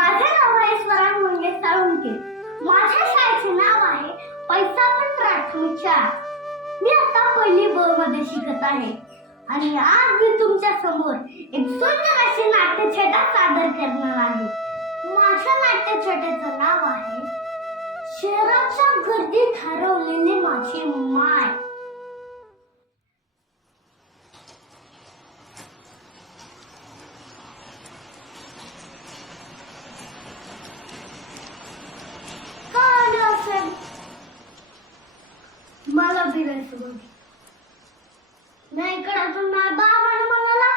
माझे नाव आहे स्वरा मुंगे साळुंके माझ्या शाळेचे नाव आहे पैसा पण प्राथमिक शाळा मी आता पहिली ब मध्ये शिकत आहे. आणि आज मी तुमच्यासमोर एक सुंदर अशी नाट्यछटा सादर करणार आहे. माझ्या नाट्यछटेचं नाव आहे शहराच्या गर्दीत हरवलेली माझी माय. नाही इकडं नाही. बाबाने म्हणाला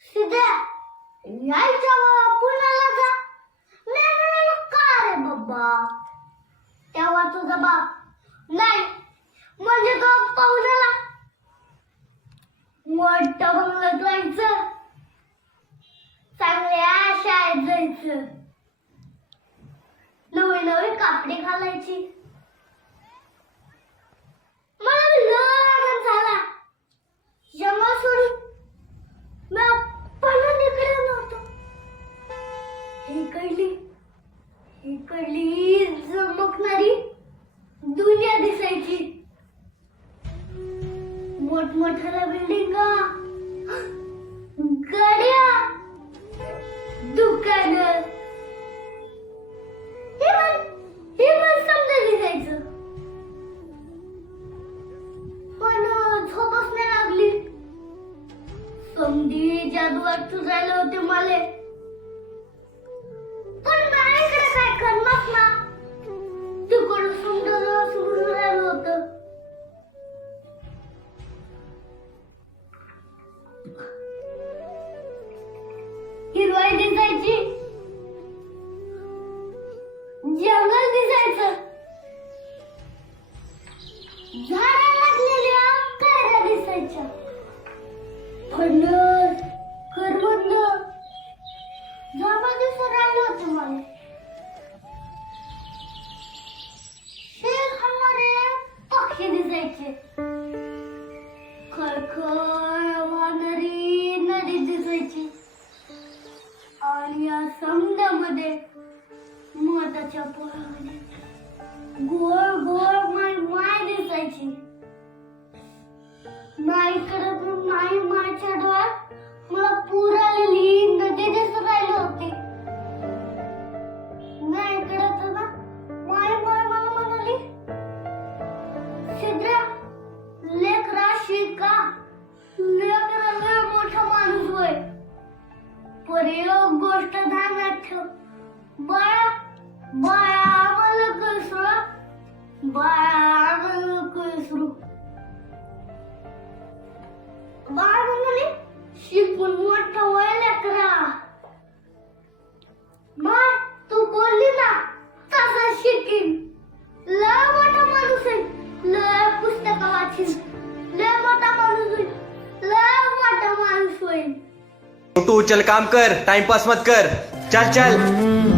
सिद्ध्या यायच्या बाबा पुण्याला जा. नाही म्हणाला का रे बाबा? तेव्हा तुझा बाप नाही म्हणजे तो पाहुण्याला. मोठं बंगल्यात जायचं. चांगल्या शाळेत जायचं. नवी नवी कापडे घालायची. इकडली चमकणारी दुनिया दिसायची. मोठमोठ्या बिल्डिंग жаылар тыза элебо тим मधाच्या पोळामध्ये गोळ गोळ माय माय दिसायची. नाईकडे पण माई मायच्या डोळ्यात मला पूर आलेली नदी दिसत राहिली होती. नाईकडे तर ना माय माय मला म्हणाली सिद्ध्या लेकरा शिका. लेकरा मोठा माणूस होय. पर गोष्ट ध्यानात ठेव. बाळा बाळा आम्हाला कसरू बाळा आम्हाला कसरू बाळ म्हणाले शिकून मोठं व्हायला करा. माय तू बोलली ना तसा शिकीन. लय मोठा माणूस आहे लय पुस्तक वाचीन. लय मोठा माणूस होईल लय मोठा माणूस होईल. तू चल काम कर टाइमपास मत कर. चल चल.